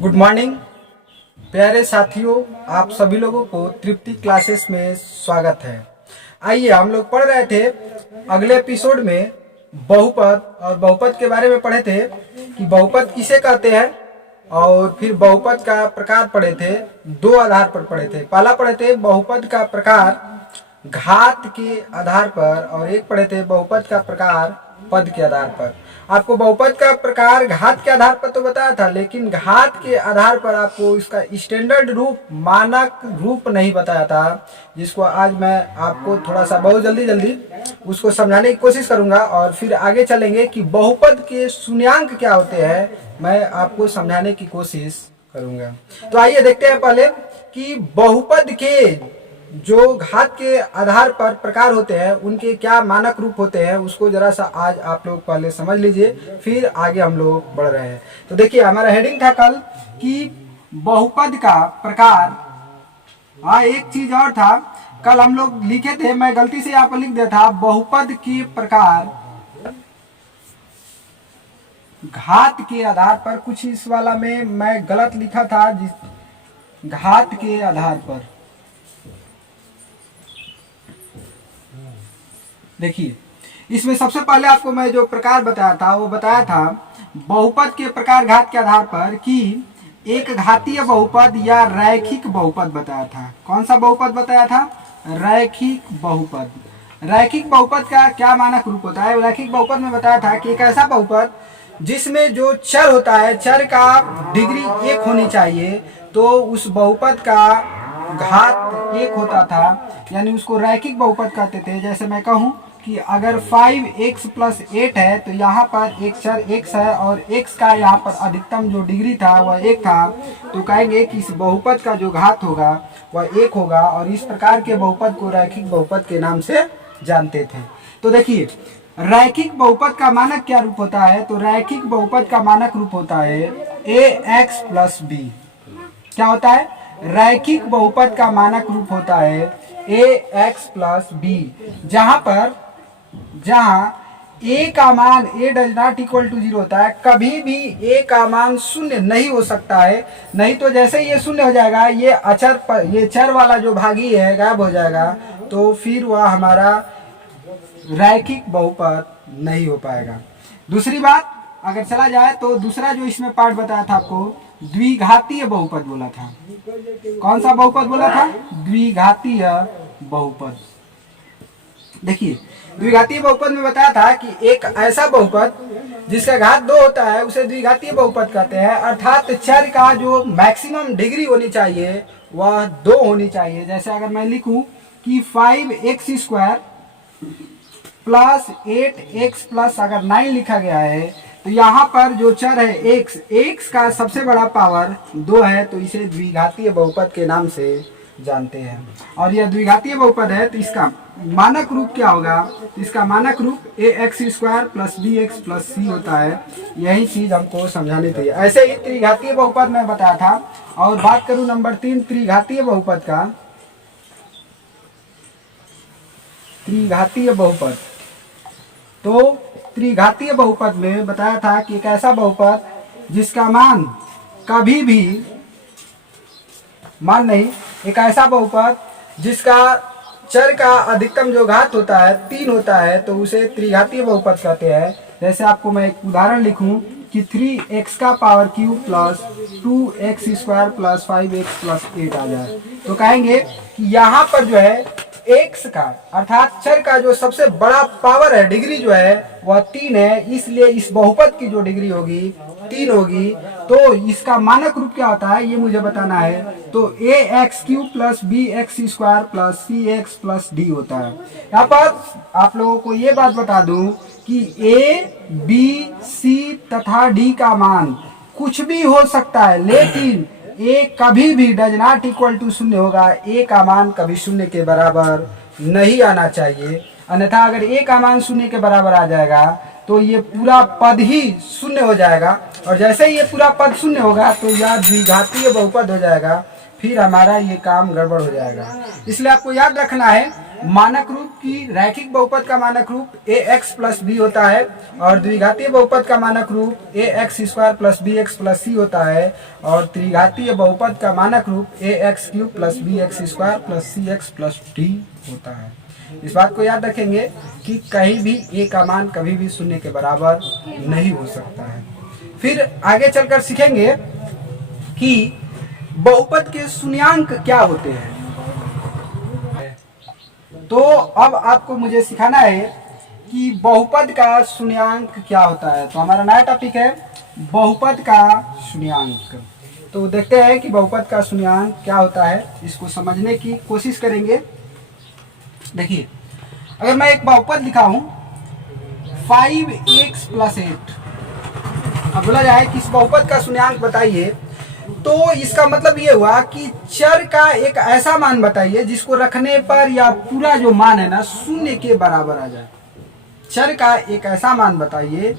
Good morning प्यारे साथियों, आप सभी लोगों को तृप्ति क्लासेस में स्वागत है। आइए, हम लोग पढ़ रहे थे अगले एपिसोड में बहुपद और बहुपद के बारे में पढ़े थे कि बहुपद किसे कहते हैं, और फिर बहुपद का प्रकार पढ़े थे। दो आधार पर पढ़े थे। पहला पढ़े थे बहुपद का प्रकार घात के आधार पर, और एक पढ़े थे बहुपद का प्रकार पद के आधार पर। आपको बहुपद का प्रकार घात के आधार पर तो बताया था, लेकिन घात के आधार पर आपको इसका स्टैंडर्ड रूप, मानक रूप नहीं बताया था, जिसको आज मैं आपको थोड़ा सा बहुत जल्दी उसको समझाने की कोशिश करूंगा, और फिर आगे चलेंगे कि बहुपद के शून्यांक क्या होते हैं, मैं आपको समझाने की कोशिश करूंगा। तो आइए देखते हैं पहले कि बहुपद के जो घात के आधार पर प्रकार होते हैं उनके क्या मानक रूप होते हैं, उसको जरा सा आज आप लोग पहले समझ लीजिए, फिर आगे हम लोग बढ़ रहे हैं। तो देखिए, हमारा हेडिंग था कल कि बहुपद का प्रकार। एक चीज और था, कल हम लोग लिखे थे, मैं गलती से यहाँ पर लिख दिया था, बहुपद के प्रकार घात के आधार पर। कुछ इस वाला में मैं गलत लिखा था, घात के आधार पर। देखिए, इसमें सबसे पहले आपको मैं जो प्रकार बताया था वो बताया था बहुपद के प्रकार घात के आधार पर कि एक घातीय बहुपद या रैखिक बहुपद बताया था। कौन सा बहुपद बताया था? रैखिक बहुपद। रैखिक बहुपद का क्या मानक रूप होता है? रैखिक बहुपद में बताया था कि एक ऐसा बहुपद जिसमें जो चर होता है, चर का डिग्री 1 होनी चाहिए, तो उस बहुपद का घात 1 होता था, यानी उसको रैखिक बहुपद कहते थे। जैसे मैं कहूं कि अगर 5x + 8 है, तो यहाँ पर एक चर x है और x का यहाँ पर अधिकतम जो डिग्री था वह 1 था, तो कहेंगे कि इस बहुपद का जो घात होगा वह 1 होगा, और इस प्रकार के बहुपद को रैखिक बहुपद के नाम से जानते थे। तो देखिए, रैखिक बहुपद का मानक क्या रूप होता है? तो रैखिक बहुपद का मानक रूप होता है ax + b। क्या होता है? रैखिक बहुपद का मानक रूप होता है ax + b, जहां a का मान a does not equal to 0 होता है। कभी भी a का मान शून्य नहीं हो सकता है, नहीं तो जैसे ही ये शून्य हो जाएगा, ये अचर पर, ये चर वाला जो भागी है गायब हो जाएगा, तो फिर वह हमारा रैखिक बहुपद नहीं हो पाएगा। दूसरी बात अगर चला जाए तो दूसरा जो इसमें पार्ट बताया था आपको, द्विघातीय बहुपद बोला था। कौन सा बहुपद बोला था? द्विघातीय बहुपद। देखिए, द्विघातीय बहुपद में बताया था कि एक ऐसा बहुपद जिसका घात 2 होता है उसे द्विघातीय बहुपद कहते हैं, अर्थात चर का जो मैक्सिमम डिग्री होनी चाहिए वह 2 होनी चाहिए। जैसे अगर मैं लिखूं कि 5x² + 8x + अगर 9 लिखा गया है, तो यहाँ पर जो चर है x का सबसे बड़ा पावर 2 है, तो इसे द्विघातीय बहुपद के नाम से जानते हैं। और यह द्विघातीय बहुपद है, तो इसका मानक रूप क्या होगा? तो इसका मानक रूप ax² + bx + c होता है। यही चीज हमको समझानी थी। ऐसे ही त्रिघातीय बहुपद में बताया था। और बात करूं नंबर 3 त्रिघातीय बहुपद का। त्रिघातीय बहुपद, तो त्रिघातीय बहुपद में बताया था कि एक ऐसा बहुपद जिसका मान कभी भी, मान नहीं, एक ऐसा बहुपद जिसका चर का अधिकतम जो घात होता है 3 होता है, तो उसे त्रिघातीय बहुपद कहते हैं। जैसे आपको मैं एक उदाहरण लिखूं कि 3x³ + 2x² + 5x + 8 आ जाए, तो कहेंगे कि यहाँ पर जो है x का, अर्थात चर का जो सबसे बड़ा पावर है, डिग्री जो है वह 3 है, इसलिए इस बहुपद की जो डिग्री होगी 3 होगी। तो इसका मानक रूप क्या होता है ये मुझे बताना है। तो ax³ + bx² + cx + d होता है। यहाँ पर आप लोगों को ये बात बता दूं कि a, b, c तथा d का मान कुछ भी हो सकता है, लेकिन a कभी भी डज नॉट इक्वल टू 0 होगा। a का मान कभी 0 के बराबर नहीं आना चाहिए, अन्यथा अगर a का मान 0 के बराबर आ जाएगा तो ये पूरा पद ही 0 हो जाएगा, और जैसे ही ये पूरा पद 0 होगा तो यह द्विघातीय बहुपद हो जाएगा। फिर हमारा ये काम गड़बड़ हो जाएगा। इसलिए आपको याद रखना है मानक रूप की रैखिक बहुपद का मानक रूप ax प्लस बी होता है और द्विघातीय बहुपद का मानक रूप ax square plus bx plus C होता है और त्रिघातीय बहुपद का मानक रूप ax cube plus bx square plus cx plus d होता है। इस बात को याद रखेंगे कि कहीं भी a का मान कभी भी शून्य के बराबर नहीं हो सकता है। फिर आगे चलकर सीखेंगे कि बहुपद के शून्यांक क्या होते हैं। तो अब आपको मुझे सिखाना है कि बहुपद का शून्यांक क्या होता है। तो हमारा नया टॉपिक है बहुपद का शून्यांक। तो देखते हैं कि बहुपद का शून्यांक क्या होता है, इसको समझने की कोशिश करेंगे। देखिए, अगर मैं एक बहुपद लिखा हूं 5x प्लस 8, अब बोला जाए कि इस बहुपद का शून्यांक बताइए, तो इसका मतलब ये हुआ कि चर का एक ऐसा मान बताइए जिसको रखने पर या पूरा जो मान है ना शून्य के बराबर आ जाए। चर का एक ऐसा मान बताइए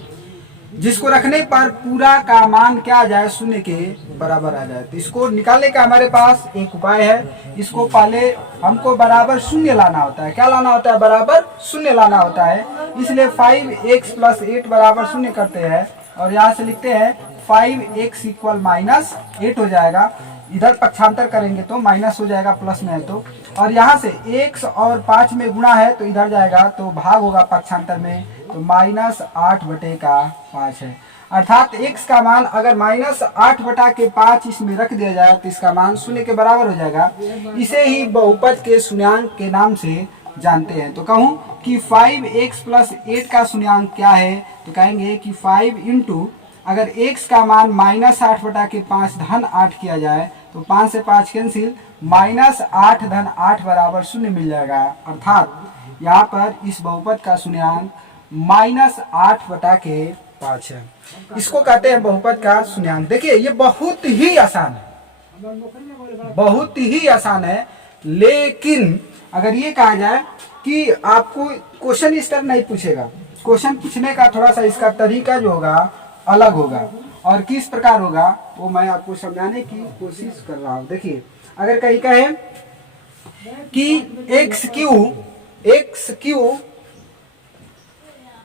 जिसको रखने पर पूरा का मान क्या आ जाए, शून्य के बराबर आ जाए। तो इसको निकालने का हमारे पास एक उपाय है। इसको पहले हमको बराबर शून्य लाना होता है। क्या लाना होता है? बराबर शून्य लाना होता है। इसलिए 5x प्लस 8 बराबर शून्य करते हैं और यहाँ से लिखते हैं 5x इक्वल माइनस 8 हो जाएगा। इधर पक्षांतर करेंगे तो माइनस हो जाएगा, प्लस में है तो, और यहाँ से x और 5 में गुणा है तो इधर जाएगा तो भाग होगा पक्षांतर में, तो माइनस 8/5 है। अर्थात x का मान अगर माइनस 8/5 इसमें रख दिया जाए तो इसका मान शून्य के बराबर हो जाएगा। इसे ही बहुपद के शून्यांक के नाम से जानते हैं। तो कहूँ कि 5x प्लस 8 का शून्यांक क्या है, तो कहेंगे कि 5 इंटू अगर x का मान माइनस 8/5 धन 8 किया जाए तो 5 से 5 कैंसिल, माइनस 8 धन 8 बराबर शून्य मिल जाएगा। अर्थात यहाँ पर इस बहुपद का शून्यांक माइनस 8/5 है। इसको कहते हैं बहुपद का शून्यांक। देखिए, ये बहुत ही आसान है, बहुत ही आसान है। लेकिन अगर ये कहा जाए कि आपको क्वेश्चन इस तरह नहीं पूछेगा, क्वेश्चन पूछने का थोड़ा सा इसका तरीका जो होगा अलग होगा, और किस प्रकार होगा वो मैं आपको समझाने की कोशिश कर रहा हूँ। देखिए, अगर कहीं कहें कि एक्स क्यू